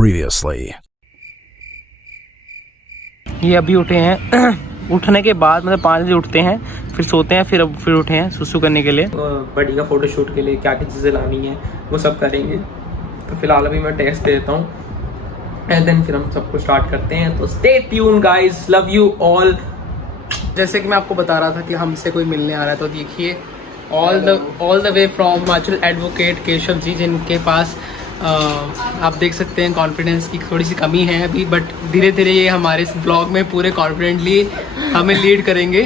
Previously. ये अभी उठे हैं उठने के बाद मतलब 5 बजे उठते हैं, फिर सोते हैं, फिर उठे हैं सुसु करने के लिए। बड़ी का फोटो शूट के लिए क्या क्या चीज़ें लानी है वो सब करेंगे। तो फिलहाल अभी मैं टेस्ट दे देता हूँ एंड देन फिर हम सबको स्टार्ट करते हैं। तो stay tune guys, love you all. जैसे कि मैं आपको बता रहा था कि हमसे कोई मिलने आ रहा है, तो देखिए all the way from Himachal advocate Keshav ji, जिनके पास आप देख सकते हैं कॉन्फिडेंस की थोड़ी सी कमी है अभी, बट धीरे धीरे ये हमारे इस ब्लॉग में पूरे कॉन्फिडेंटली हमें लीड करेंगे।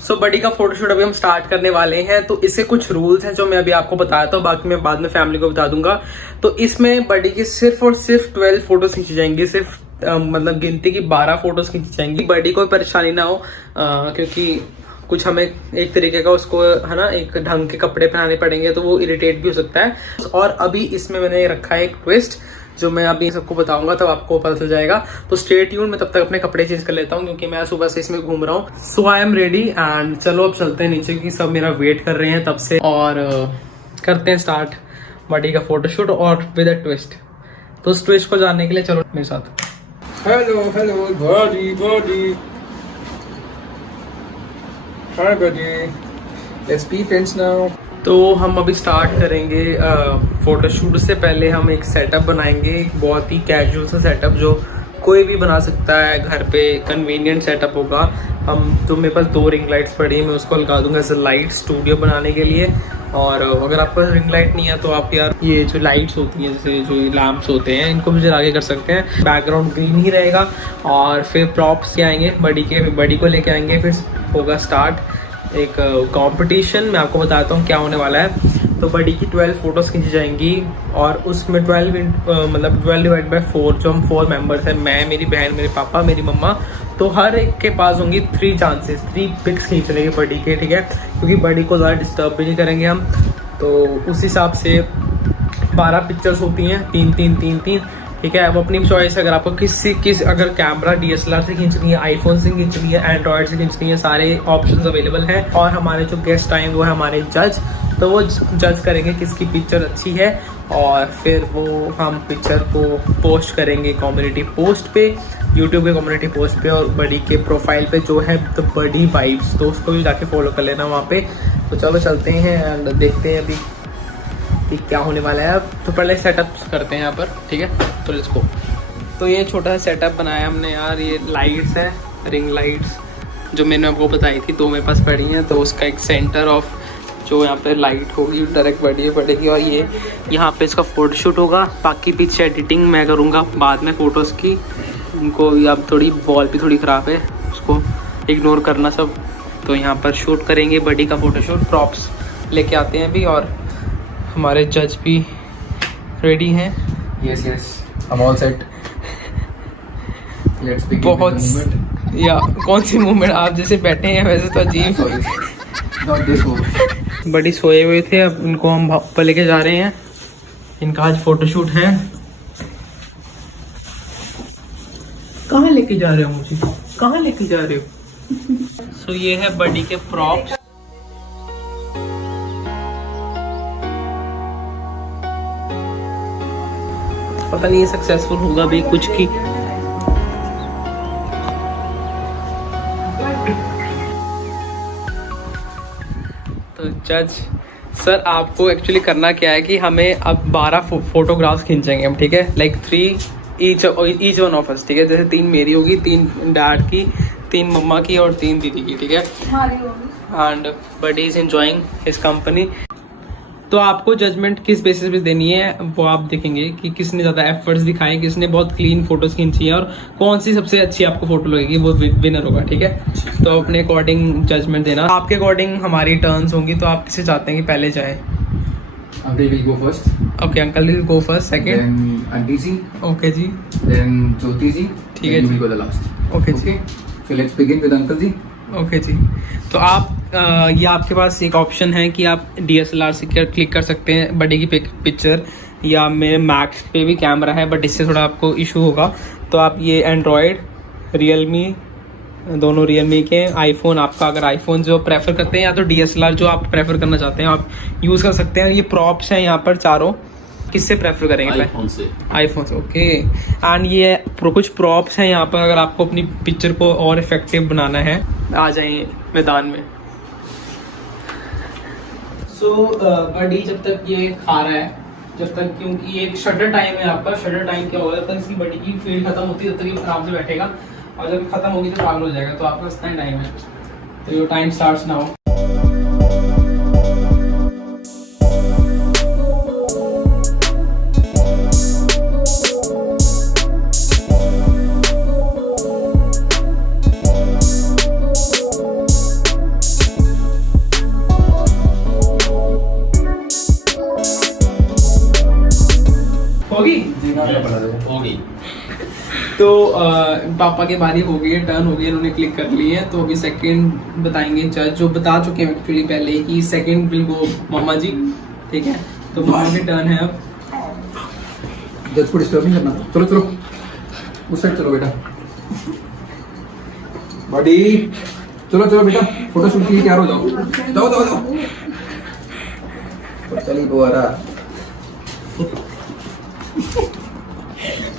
सो बडी का फोटोशूट अभी हम स्टार्ट करने वाले हैं। तो इसके कुछ रूल्स हैं जो मैं अभी आपको बताया था, बाकी मैं बाद में फैमिली को बता दूंगा। तो इसमें बडी की सिर्फ और सिर्फ 12 फोटोज खींची जाएंगी, सिर्फ मतलब गिनती की 12 फोटोज खींची जाएंगी। बडी को परेशानी ना हो क्योंकि कुछ हमें एक तरीके का उसको है ना एक ढंग के कपड़े पहनाने पड़ेंगे, तो वो इरिटेट भी हो सकता है। और अभी इसमें मैंने रखा है एक ट्विस्ट जो मैं अभी सबको बताऊंगा, तब आपको पता चल जाएगा। तो स्टे ट्यून, मैं तब तक अपने कपड़े चेंज कर लेता हूँ क्योंकि मैं सुबह से इसमें घूम रहा हूँ। सो आई एम रेडी एंड चलो अब चलते हैं नीचे की सब मेरा वेट कर रहे हैं तब से, और करते हैं स्टार्ट बडी का फोटोशूट और विद अ ट्विस्ट। तो उस ट्विस्ट को जानने के लिए चलो मेरे साथ। Hello, buddy. Hi, buddy. Let's be friends now. तो हम अभी स्टार्ट करेंगे फोटोशूट से पहले हम एक सेटअप बनाएंगे, एक बहुत ही कैजुअल सा सेटअप जो कोई भी बना सकता है घर पे, कन्वीनियंट सेटअप होगा। तो मेरे पास 2 रिंग लाइट्स पड़ी हैं, मैं उसको लगा दूंगा एज अ लाइट स्टूडियो बनाने के लिए। और अगर आपके पास रिंग लाइट नहीं है तो आप यार ये जो लाइट्स होती हैं जैसे जो लैम्प्स होते हैं इनको भी जला के कर सकते हैं। बैकग्राउंड ग्रीन ही रहेगा। और फिर प्रॉप्स के आएंगे बडी को लेके आएंगे, फिर होगा स्टार्ट एक कंपटीशन। मैं आपको बताता हूँ क्या होने वाला है। तो बडी की 12 फोटोज खींची जाएंगी और उसमें 12 डिवाइड बाई 4 जो हम 4 मेंबर्स हैं, मैं, मेरी बहन, मेरे पापा, मेरी मम्मा, तो हर एक के पास होंगी 3 चांसेस, 3 पिक्स खींच लेंगे बडी के, ठीक है, क्योंकि बडी को ज़्यादा डिस्टर्ब भी नहीं करेंगे हम। तो उस हिसाब से 12 पिक्चर्स होती हैं, 3, ठीक है। अब अपनी चॉइस, अगर आपको अगर कैमरा DSLR से खींचनी है, आईफोन से खींचनी है, एंड्रॉयड से खींचनी है, सारे ऑप्शंस अवेलेबल हैं। और हमारे जो गेस्ट आएंगे वो है हमारे जज, तो वो जज करेंगे किसकी पिक्चर अच्छी है और फिर वो हम पिक्चर को पोस्ट करेंगे कम्युनिटी पोस्ट पे, यूट्यूब के कम्युनिटी पोस्ट पे और बडी के प्रोफाइल पे जो है द बडी वाइब्स, तो उसको भी जाके फॉलो कर लेना वहाँ पे। तो चलो चलते हैं एंड देखते हैं अभी कि क्या होने वाला है। अब तो पहले सेटअप करते हैं यहाँ पर, ठीक है, तो लेट्स गो। तो ये छोटा सा सेटअप बनाया हमने यार, ये लाइट्स है, रिंग लाइट्स जो मैंने आपको बताई थी, 2 मेरे पास पड़ी हैं। तो उसका एक सेंटर ऑफ जो यहाँ पे लाइट होगी डायरेक्ट बडी पड़ेगी और ये यहाँ पे इसका फोटोशूट होगा। बाकी पीछे एडिटिंग मैं करूँगा बाद में फ़ोटोज़ की, उनको अब थोड़ी वॉल भी थोड़ी ख़राब है, उसको इग्नोर करना सब। तो यहाँ पर शूट करेंगे बडी का फोटोशूट, प्रॉप्स लेके आते हैं अभी और हमारे जज भी रेडी हैं। Yes, I'm all set. Let's begin बहुत with the movement. या कौन सी मूवमेंट, आप जैसे बैठे हैं वैसे तो अजीब। Not this movement. बड़ी सोए हुए थे, अब इनको हम ऊपर लेके जा रहे हैं। इनका आज फोटोशूट है। कहाँ लेके जा रहे हो मुझे, कहाँ लेके जा रहे हो? सो ये है बडी के प्रॉप्स। पता नहीं ये सक्सेसफुल होगा भी कुछ की। तो जज सर, आपको एक्चुअली करना क्या है कि हमें अब 12 फोटोग्राफ्स खींचेंगे हम, ठीक है, like 3 each one of us, ठीक है। जैसे 3 मेरी होगी, 3 डैड की, 3 मम्मा की और 3 दीदी की, ठीक है। And body is enjoying his company. तो आपको जजमेंट किस बेसिस पे देनी है वो आप देखेंगे कि किसने ज़्यादा एफर्ट्स दिखाए, किसने बहुत क्लीन फोटोज खींची है और कौन सी सबसे अच्छी आपको फोटो लगेगी वो विनर होगा, ठीक है। तो अपने अकॉर्डिंग जजमेंट देना। आपके अकॉर्डिंग हमारी टर्न्स होंगी, तो आप किसे चाहते हैं कि पहले जाए? Uncle will go first. Okay, uncle will go first, second Then Auntie ji. Okay जी, Then Jyoti ji. ठीक है Then you जी। will go the last. Okay जी, Okay. So let's begin with Uncle ji. Okay जी। तो आप ये आपके पास एक ऑप्शन है कि आप DSLR से क्लिक कर सकते हैं बड़ी की पिक्चर, या मेरे मैक्स पे भी कैमरा है बट इससे थोड़ा आपको इशू होगा। तो आप ये एंड्रॉयड, रियलमी दोनों रियलमी के हैं। आईफोन आपका, अगर आईफोन जो प्रेफर करते हैं या तो डीएसएलआर जो आप प्रेफर करना चाहते हैं आप यूज़ कर सकते हैं। ये प्रॉप्स हैं यहाँ पर चारों, किससे प्रेफर करेंगे? आईफोन से। आईफोन से, ओके। एंड ये कुछ प्रॉप्स हैं यहाँ पर, अगर आपको अपनी पिक्चर को और इफेक्टिव बनाना है, आ जाइए मैदान में। सो बडी जब तक ये खा रहा है, जब तक, क्योंकि ये एक शटर टाइम है आपका, शटर टाइम क्या होगा, जब तक इसकी बडी की फील्ड खत्म होती है तब तक ये आराम से बैठेगा, और जब खत्म होगी तो पागल हो जाएगा। तो आपका इतना टाइम है, तो योर टाइम स्टार्ट्स नाउ। होगी होगी। तो पापा के बारी हो गई है, टर्न हो गई, इन्होंने क्लिक कर ली है। तो अभी सेकंड बताएंगे जज, जो बता चुके हैं एक्चुअली पहले कि सेकंड विल गो मम्मा जी, ठीक है। तो मम्मा की टर्न है अब। जज को डिस्टर्ब नहीं करना। चलो चलो उस साइड चलो बेटा। बड़ी चलो चलो बेटा, फोटो शूट के लिए तैयार हो जाओ। जाओ जाओ जाओ। चलिए वो आ रहा।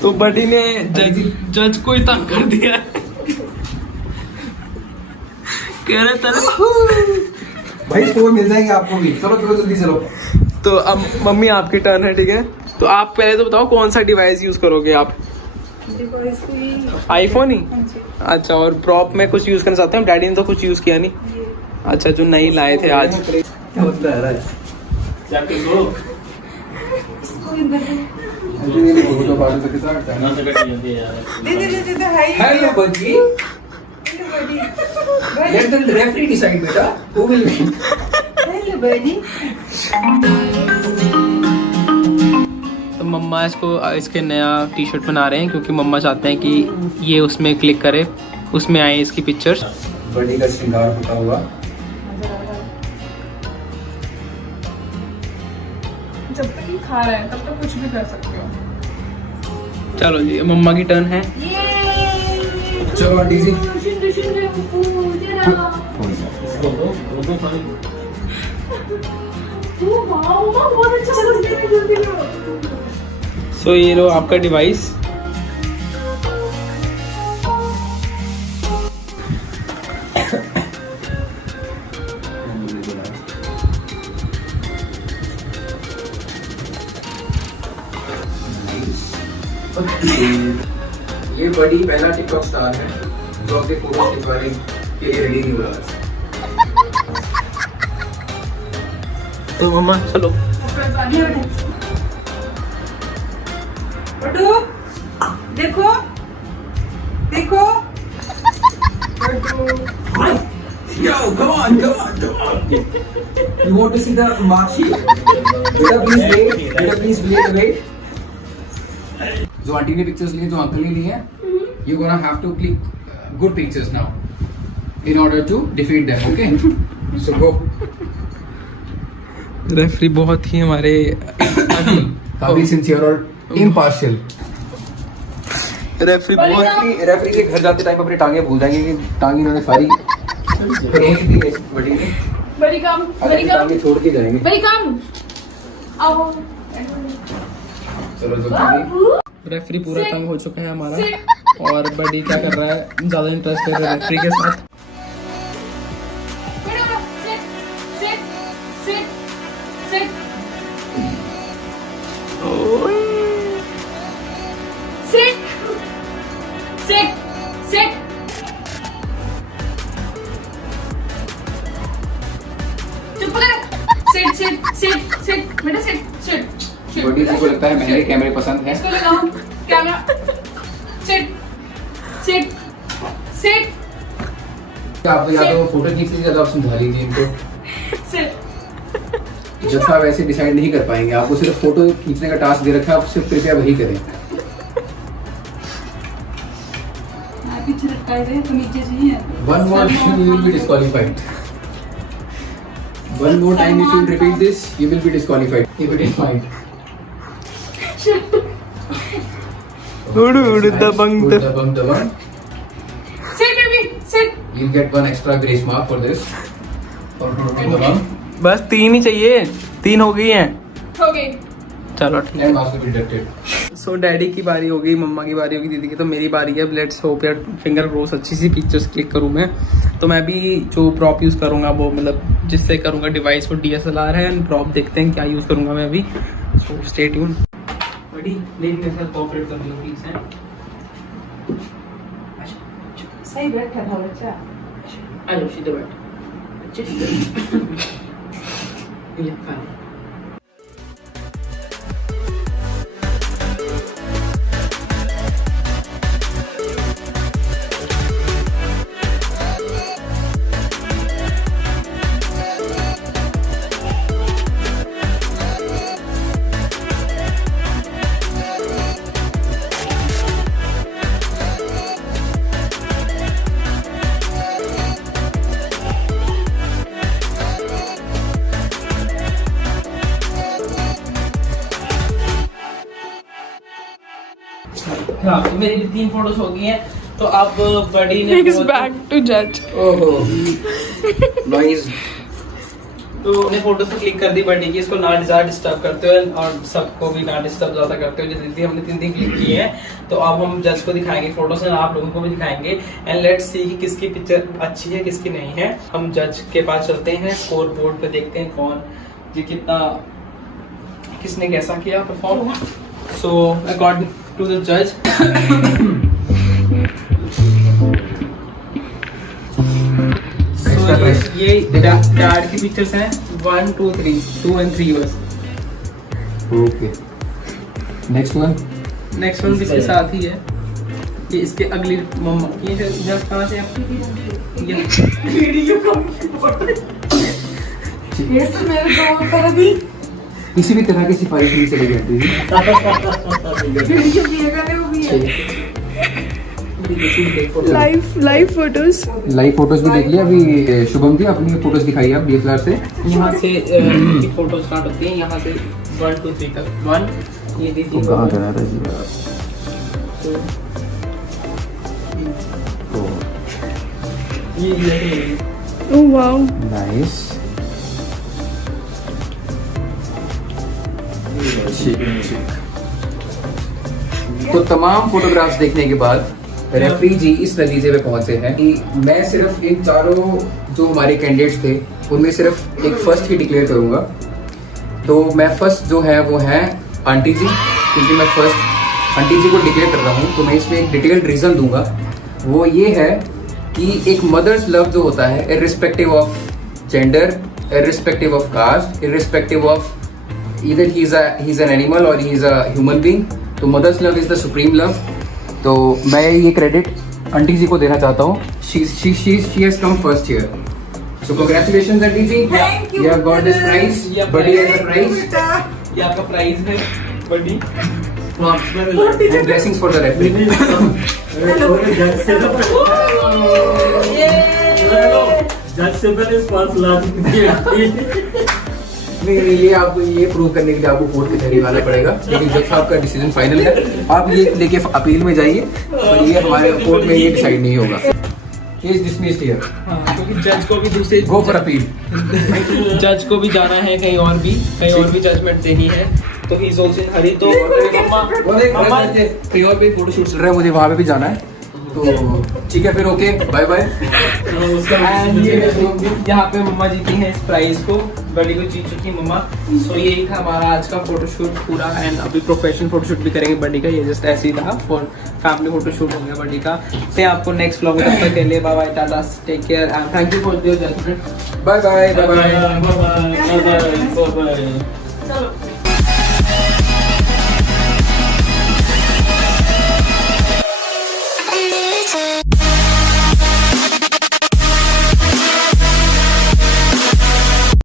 तो बडी ने जज को ही तंग कर दिया, कह रहे भाई स्कोर मिल जाएंगे आपको भी। चलो चलो जल्दी चलो। तो अब मम्मी आपकी टर्न है, ठीक है। तो आप पहले तो बताओ कौन सा डिवाइस यूज करोगे आप? आईफोन ही? अच्छा, और प्रॉप में कुछ यूज करना चाहते हैं? डैडी ने तो कुछ यूज किया नहीं। अच्छा, जो नहीं लाए थे आज। क्या होता है? हेलो बच्ची, let the referee decide बेटा who will win. हेलो बड़ी। तो मम्मा इसके नया टी शर्ट बना रहे हैं, क्योंकि मम्मा चाहते हैं कि ये उसमें क्लिक करे, उसमें आए इसकी पिक्चर्स। बड़ी का श्रृंगार होता हुआ। जब तक ये खा रहा है तब तक कुछ भी कर सकते हो। चलो जी, मम्मा की टर्न है। चलो आंटी जी। सो ये लो आपका डिवाइस। ये बड़ी पहला टिकटॉक स्टार है जो अपने फोटो खिंचवाने के लिए रेडी नहीं हो रहा। तो मम्मा चलो। बटू देखो देखो। Yo, come on, come on, come on. You want to see the mark sheet? Beta, please wait. Beta, please wait. जो आंटी ने पिक्चर्स लिए, जो अंकल ने लिए हैं, you gonna have to click good pictures now in order to defeat them, okay? So go. Referee बहुत ही हमारे काफी सिंसियर और impartial. रेफरी बहुत रेफरी के घर जाते टाइम अपनी टांगे भूल जाएंगे कि टांग इन्होंने सारी बड़ी ने। बड़ी काम टांगे छोड़ के जाएंगे। बड़ी काम। आओ चलो जल्दी। बाबू। रेफरी पूरा तंग हो चुका है हमारा, और बडी क्या कर रहा है, ज्यादा इंटरेस्ट है रेफरी के साथ। बड़ी को लगता है मेरे कैमरे पसंद है। इसको लगाओ कैमरा। Sit sit sit. आप तो या तो फोटो खींच लीजिए या तो आप समझा लीजिए इनको। सिट। जैसा वैसे डिसाइड नहीं कर पाएंगे, आपको सिर्फ फोटो खींचने का टास्क दे रखा है, आप सिर्फ कृपया वही करें। पीछे लटकाए थे तो नीचे चाहिए। One more time you will be disqualified. One more time if you repeat this, you will be disqualified. Keep it in mind. उड़ दबंग Dabang. Sit baby, sit. You get one extra grace mark for this. बस 3 ही चाहिए, 3 हो गई हैं। हो गई। चलो ठीक है। And marks will be deducted. So daddy की बारी हो गई, मम्मा की बारी होगी, दीदी की, तो मेरी बारी है। लेट्स होप यार फिंगर क्रॉस अच्छी सी पिक्चर्स क्लिक करूँ मैं। तो मैं भी जो प्रॉप यूज़ करूँगा वो मतलब जिससे करूँगा डिवाइस वो DSLR है, एंड प्रॉप देखते हैं क्या यूज़ करूँगा मैं अभी। So stay tune. बड़ी लेकिन मेरे साथ कोऑपरेट कर लो प्लीज है। सही बैठा था बच्चा। आ जाओ सीधे बैठ। अच्छे से ये खा ले। हाँ, तो मेरी भी 3 फोटोज हो गई हैं। तो अब बड़ी ने He's back to judge. ओहो नाइस। तो अपने फोटोज पे क्लिक कर दी बड़ी की, इसको ना ज़्यादा डिस्टर्ब करते हुए और सबको भी ना डिस्टर्ब ज़्यादा करते हुए। जैसे हमने 3 क्लिक की है, तो अब हम जज को दिखाएंगे फोटोज, एंड आप लोगों को भी दिखाएंगे, एंड लेट्स सी कि किसकी पिक्चर अच्छी है किसकी नहीं है। हम जज के पास चलते हैं, स्कोर बोर्ड पे देखते हैं कौन जी कितना किसने कैसा किया perform. So according to the जज ये डैड की पिक्चर्स हैं 1 2 3 2 and 3 बस। Okay next one. Next one भी इसके साथ ही है। ये इसके अगली मम्मा ये जब कहाँ से ये सब मेरे को कर दी। किसी भी तरह की सिफारिश नहीं चली जाती थी। वीडियो भी है वो भी है। Live photos. लाइव फोटोज भी देख लिया अभी। शुभम जी अपनी फोटोज दिखाइए आप DSLR से। यहाँ से फोटो स्टार्ट होती है, यहाँ से 1 2 3 तक। 1 ये देखिए कहाँ जा रहा जी ये ओह वाओ। नाइस। तो तमाम फोटोग्राफ्स देखने के बाद रेफरी जी इस नतीजे पे पहुंचे हैं कि मैं सिर्फ इन चारों जो हमारे कैंडिडेट्स थे उनमें सिर्फ एक फर्स्ट ही डिक्लेयर करूंगा। तो मैं फर्स्ट जो है वो है आंटी जी, क्योंकि मैं फर्स्ट आंटी जी को डिक्लेयर कर रहा हूँ। तो मैं इसमें एक डिटेल्ड रीज़न दूंगा, वो ये है कि एक मदर्स लव जो होता है irrespective of gender, irrespective of caste, irrespective of either he's an animal or he's a human being, तो mother's love is the supreme love. तो मैं ये क्रेडिट आंटी जी को देना चाहता हूँ। she has come first here, so congratulations aunty ji, you have got this prize, बड़ी है the prize, ये आपका प्राइज है बड़ी, and blessings for the referee। जज से पहले 5 लाख नहीं ये आपको ये प्रूव करने के लिए आपको कोर्ट कचहरी आना पड़ेगा, लेकिन जज साहब का डिसीजन फाइनल है। आप ये लेके अपील में जाइए, और ये हमारे कोर्ट में ये डिसाइड नहीं होगा। Case dismissed here. हाँ, क्योंकि जज को भी दूसरे गो फॉर अपील। जज को भी जाना है कहीं और भी जजमेंट देनी है, तो ही इज आल्सो इन हरी। तो मम्मा कहीं और भी फोटो शूट चल रहा है, मुझे वहाँ पे भी जाना है। तो ठीक है फिर, ओके बाय बाय। यहाँ पे मम्मा जीती हैं इस प्राइज को, बड़ी को जीत चुकी मम्मा। सो यही था हमारा आज का फोटोशूट पूरा, एंड अभी प्रोफेशनल फोटोशूट भी करेंगे बड़ी का। ये जस्ट ऐसे ही था, फॉर फैमिली फोटोशूट हो गया बड़ी का। से आपको नेक्स्ट व्लॉग में, तब तक के लिए bye bye, tata, take care and thank you for your judgement. Bye bye bye bye. Bye bye. चलो।